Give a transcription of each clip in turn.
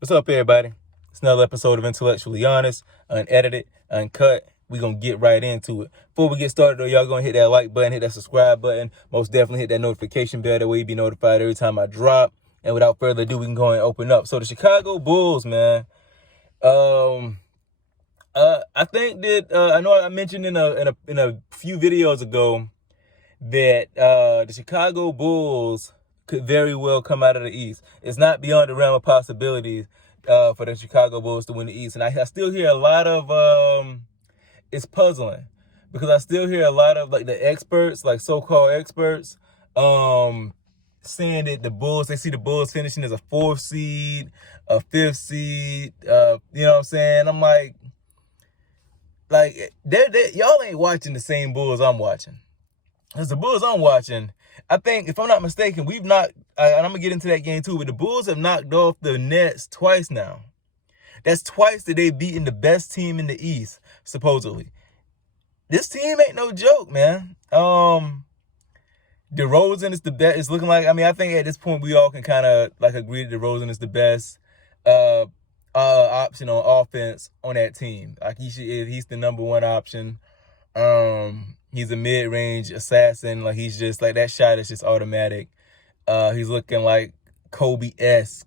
What's up, everybody? It's another episode of Intellectually Honest, unedited, uncut. We're going to get right into it. Before we get started, though, y'all going to hit that like button, hit that subscribe button. Most definitely hit that notification bell. That way you'll be notified every time I drop. And without further ado, we can go and open up. So the Chicago Bulls, man. I think that I know I mentioned in a few videos ago that the Chicago Bulls could very well come out of the East. It's not beyond the realm of possibilities for the Chicago Bulls to win the East. And I still hear a lot of, it's puzzling because I still hear a lot of like the experts, like so-called experts, saying that the Bulls, they see the Bulls finishing as a 4th seed, a 5th seed, you know what I'm saying? I'm like y'all ain't watching the same Bulls I'm watching. Because the Bulls I'm watching, I think, if I'm not mistaken, we've knocked, and I'm going to get into that game too, but the Bulls have knocked off the Nets twice now. That's twice that they've beaten the best team in the East, supposedly. This team ain't no joke, man. DeRozan is the best. It's looking like, I think at this point we all can kind of like agree that DeRozan is the best option on offense on that team. Like he's the number one option. He's a mid-range assassin. Like he's just like that shot is just automatic. He's looking like Kobe-esque.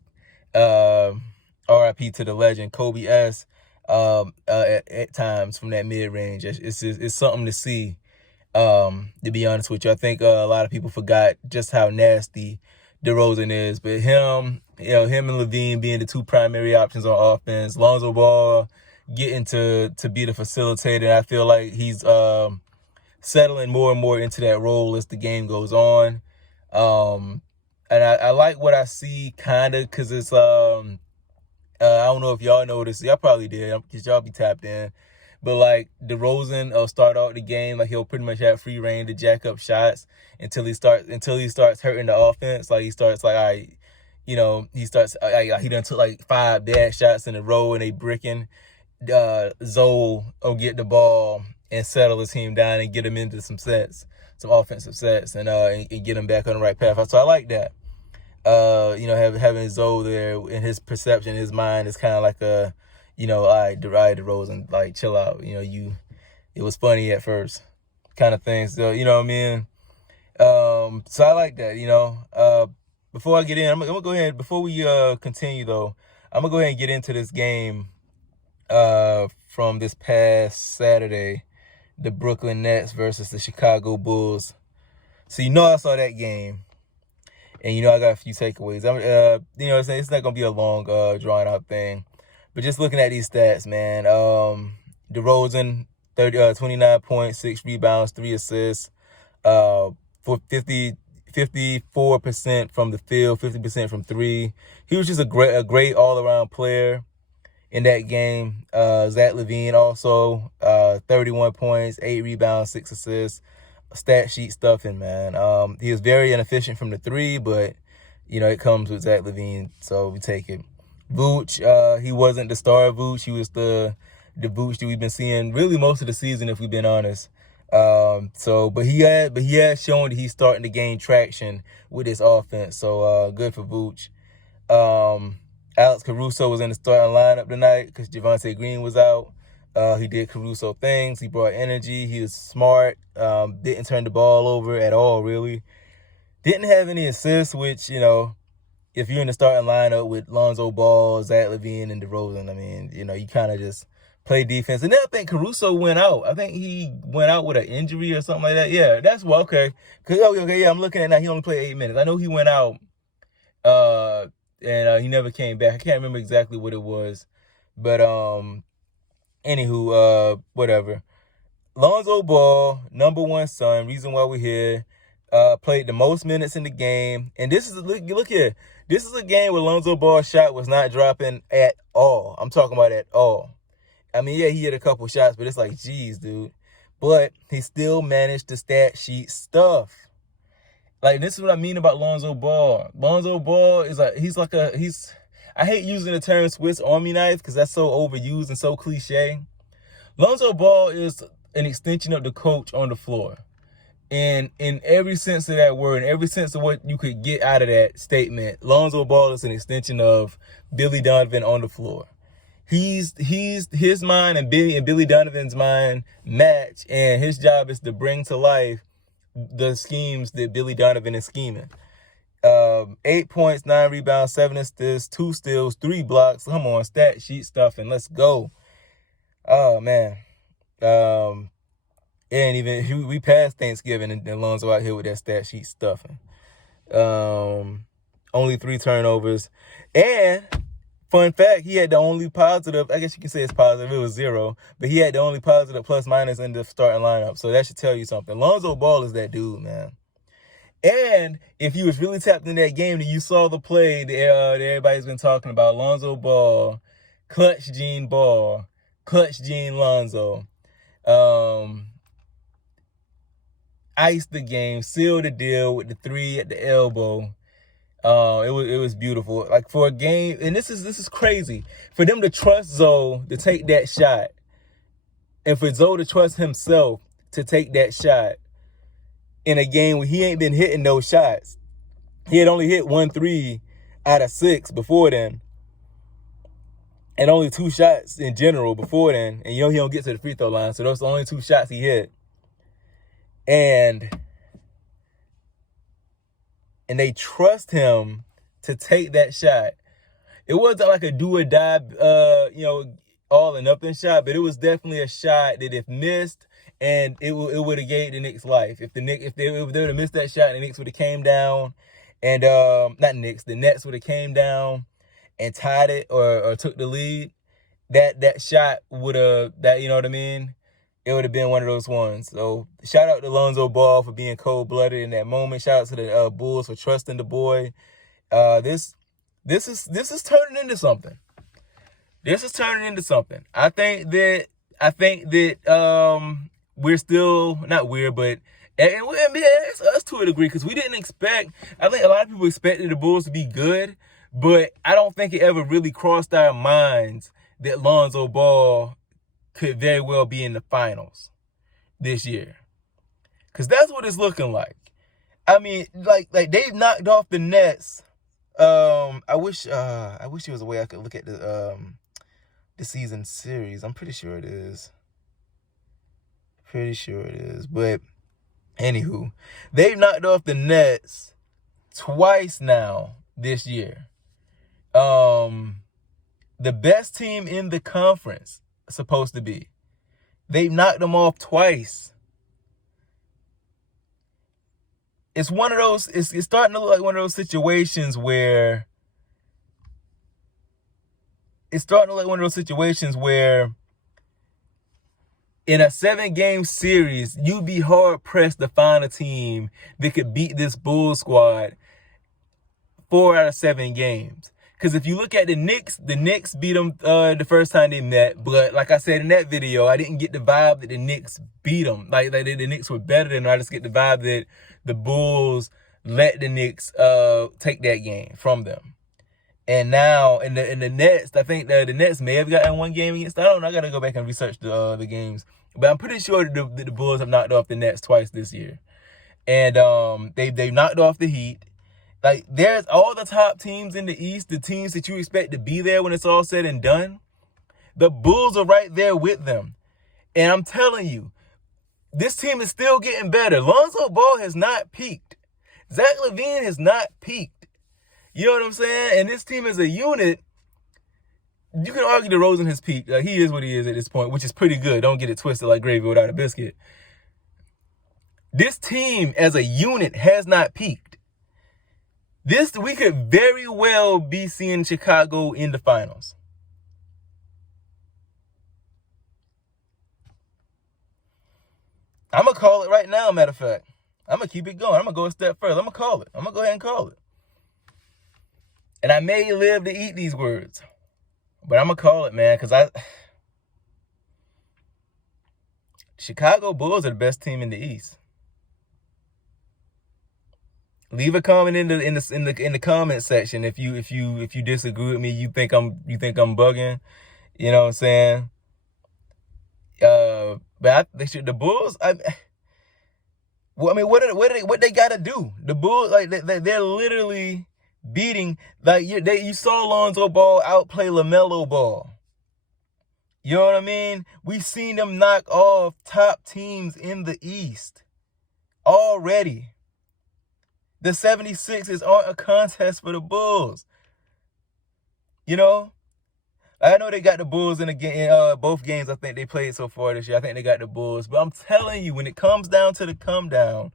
RIP to the legend Kobe-esque. At times from that mid-range, it's something to see. To be honest with you, I think a lot of people forgot just how nasty DeRozan is. But him and Levine being the two primary options on offense, Lonzo Ball getting to be the facilitator. I feel like he's settling more and more into that role as the game goes on. And I like what I see, kind of, because it's I don't know if y'all noticed. Y'all probably did, because y'all be tapped in. But like DeRozan will start out the game, like he'll pretty much have free reign to jack up shots until he starts hurting the offense. Like he starts like, all right, he done took like 5 bad shots in a row and they bricking. Zoe will get the ball and settle his team down and get him into some offensive sets, and get him back on the right path. So I like that. Having Zoe there in his perception, his mind is kind of like a, all right, DeRozan, like chill out. It was funny at first, kind of thing. So you know what I mean. So I like that. Before I get in, I'm gonna go ahead. Before we continue though, I'm gonna go ahead and get into this game from this past Saturday, the Brooklyn Nets versus the Chicago Bulls. So I saw that game, and I got a few takeaways. It's not gonna be a long drawn out thing, but just looking at these stats, man. DeRozan 29 points, 6 rebounds, 3 assists, for 54% from the field, 50% from 3. He was just a great all around player in that game. Zach LaVine also 31 points, 8 rebounds, 6 assists. Stat sheet stuffing, man. He was very inefficient from the 3, but it comes with Zach LaVine, so we take it. Vooch, he wasn't the star Vooch. He was the Vooch that we've been seeing really most of the season, if we've been honest. But he has shown that he's starting to gain traction with his offense. So good for Vooch. Alex Caruso was in the starting lineup tonight because Javonte Green was out. He did Caruso things. He brought energy. He was smart. Didn't turn the ball over at all, really. Didn't have any assists, which, if you're in the starting lineup with Lonzo Ball, Zach LaVine, and DeRozan, you kind of just play defense. And then I think Caruso went out. I think he went out with an injury or something like that. Yeah, that's okay. Yeah, I'm looking at now. He only played 8 minutes. I know he went out, and he never came back. I can't remember exactly what it was, but anywho, whatever. Lonzo Ball, number one son, reason why we're here, played the most minutes in the game. And this is, look here, this is a game where Lonzo Ball's shot was not dropping at all. I'm talking about at all. Yeah, he hit a couple shots, but it's like, geez, dude. But he still managed to stat sheet stuff. Like, this is what I mean about Lonzo Ball. Lonzo Ball is like, I hate using the term Swiss Army knife because that's so overused and so cliche. Lonzo Ball is an extension of the coach on the floor. in every sense of that word, in every sense of what you could get out of that statement, Lonzo Ball is an extension of Billy Donovan on the floor. His mind and Billy Donovan's mind match, and his job is to bring to life the schemes that Billy Donovan is scheming. 8 points, 9 rebounds, 7 assists, 2 steals, 3 blocks. Come on, stat sheet stuff, and let's go. Oh man. And even we passed Thanksgiving and Lonzo out here with that stat sheet stuffing. Only 3 turnovers. And fun fact, he had the only positive, I guess you can say it's positive, it was 0, but he had the only positive plus minus in the starting lineup. So that should tell you something. Lonzo Ball is that dude, man. And if you was really tapped in that game, then you saw the play that everybody's been talking about. Lonzo Ball, clutch Gene Ball, clutch Gene Lonzo. Iced the game, sealed the deal with the 3 at the elbow. It was beautiful. Like for a game, and this is crazy. For them to trust Zoe to take that shot, and for Zoe to trust himself to take that shot in a game where he ain't been hitting those shots. He had only hit 1 3 out of 6 before then. And only 2 shots in general before then. And he don't get to the free throw line, so those are the only 2 shots he hit. And they trust him to take that shot. It wasn't like a do or die, all or nothing shot, but it was definitely a shot that if missed, and it would have gave the Knicks life. If they would have missed that shot, the Knicks would have came down, and the Nets would have came down and tied it or took the lead. That shot would have, you know what I mean? It would have been one of those ones. So shout out to Lonzo Ball for being cold-blooded in that moment. Shout out to the Bulls for trusting the boy. This is turning into something. This is turning into something. I think that we're still not weird, but it's us to a degree, because we didn't expect. I think a lot of people expected the Bulls to be good, but I don't think it ever really crossed our minds that Lonzo Ball could very well be in the finals this year, because that's what it's looking like. I mean, like they've knocked off the Nets. I wish there was a way I could look at the season series. I'm pretty sure it is. But anywho, they've knocked off the Nets twice now this year. The best team in the conference, supposed to be. They've knocked them off twice. It's one of those, it's starting to look like one of those situations where in a 7-game series, you'd be hard-pressed to find a team that could beat this Bulls squad 4 out of 7 games. Because if you look at the Knicks beat them the first time they met. But like I said in that video, I didn't get the vibe that the Knicks beat them. Like the Knicks were better than them. I just get the vibe that the Bulls let the Knicks take that game from them. And now in the Nets, I think the Nets may have gotten 1 game against. I don't know. I gotta go back and research the games. But I'm pretty sure that the Bulls have knocked off the Nets twice this year. And they've knocked off the Heat. Like, there's all the top teams in the East, the teams that you expect to be there when it's all said and done. The Bulls are right there with them. And I'm telling you, this team is still getting better. Lonzo Ball has not peaked. Zach LaVine has not peaked. You know what I'm saying? And this team as a unit, you can argue DeRozan has peaked. He is what he is at this point, which is pretty good. Don't get it twisted like gravy without a biscuit. This team as a unit has not peaked. We could very well be seeing Chicago in the finals. I'm going to call it right now, matter of fact. I'm going to keep it going. I'm going to go a step further. I'm going to call it. I'm going to go ahead and call it. And I may live to eat these words. But I'm going to call it, man, because Chicago Bulls are the best team in the East. Leave a comment in the comment section if you disagree with me. You think I'm bugging. You know what I'm saying? But the Bulls. Well, I mean, what they got to do? The Bulls, like they're literally beating. Like you saw Lonzo Ball outplay LaMelo Ball. You know what I mean? We've seen them knock off top teams in the East already. The 76ers aren't a contest for the Bulls. You know? I know they got the Bulls in both games I think they played so far this year. I think they got the Bulls. But I'm telling you, when it comes down to the come down,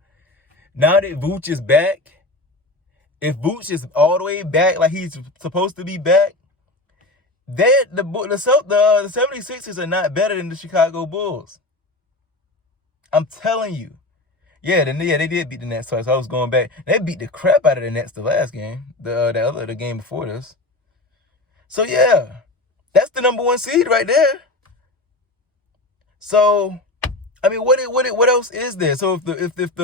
now that Vooch is back, if Vooch is all the way back like he's supposed to be back, the 76ers are not better than the Chicago Bulls. I'm telling you. Yeah, they did beat the Nets twice. I was going back. They beat the crap out of the Nets the last game, the game before this. So yeah, that's the number 1 seed right there. So, I mean, what else is there? So if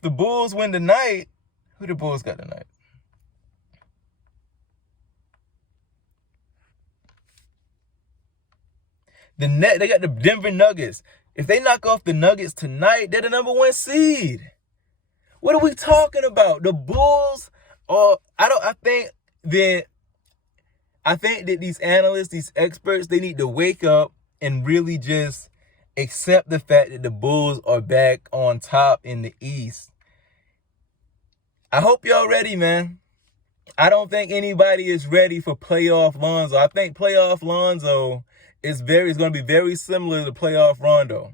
the Bulls win tonight, who the Bulls got tonight? They got the Denver Nuggets. If they knock off the Nuggets tonight, they're the number 1 seed. What are we talking about? The Bulls are. I think that these analysts, these experts, they need to wake up and really just accept the fact that the Bulls are back on top in the East. I hope y'all ready, man. I don't think anybody is ready for playoff Lonzo. I think playoff Lonzo is going to be very similar to playoff Rondo.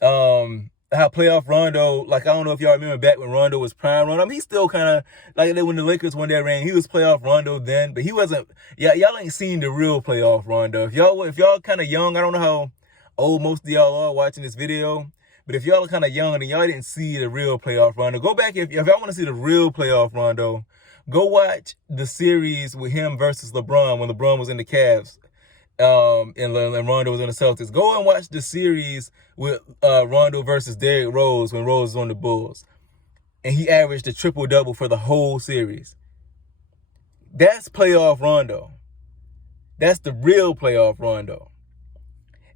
How playoff Rondo, like, I don't know if y'all remember back when Rondo was prime Rondo. I mean, he's still kind of like when the Lakers won their reign. He was playoff Rondo then, but he wasn't. Yeah, y'all ain't seen the real playoff Rondo. If y'all kind of young, I don't know how old most of y'all are watching this video, but if y'all are kind of young and y'all didn't see the real playoff Rondo, go back if y'all want to see the real playoff Rondo. Go watch the series with him versus LeBron when LeBron was in the Cavs. And Rondo was on the Celtics. Go and watch the series with Rondo versus Derrick Rose when Rose was on the Bulls. And he averaged a triple-double for the whole series. That's playoff Rondo. That's the real playoff Rondo.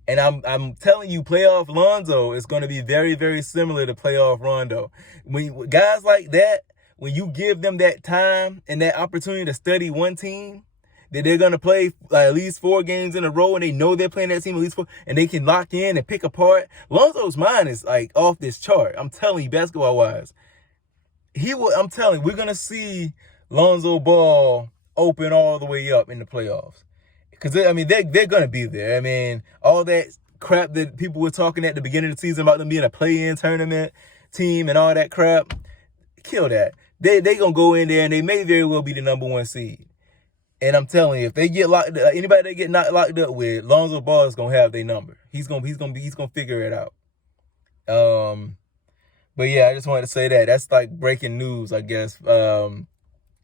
And I'm telling you, playoff Lonzo is going to be very, very similar to playoff Rondo. When guys like that, when you give them that time and that opportunity to study one team, that they're going to play at least 4 games in a row, and they know they're playing that team at least 4, and they can lock in and pick apart. Lonzo's mind is like off this chart. I'm telling you, basketball-wise. I'm telling you, we're going to see Lonzo Ball open all the way up in the playoffs. Because, I mean, they're going to be there. I mean, all that crap that people were talking at the beginning of the season about them being a play-in tournament team and all that crap, kill that. They going to go in there, and they may very well be the number 1 seed. And I'm telling you, if they get locked, anybody they get locked up with, Lonzo Ball is gonna have their number. He's gonna figure it out. But yeah, I just wanted to say that. That's like breaking news, I guess. The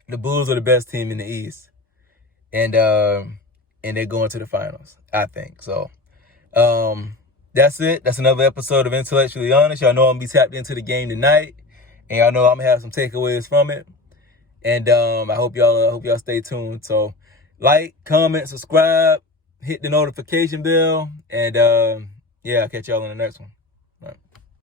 Bulls are the best team in the East, and they're going to the finals, I think. So, that's it. That's another episode of Intellectually Honest. Y'all know I'm gonna be tapped into the game tonight, and y'all know I'm gonna have some takeaways from it. And I hope y'all stay tuned. So like, comment, subscribe, hit the notification bell, and yeah, I'll catch y'all in the next one.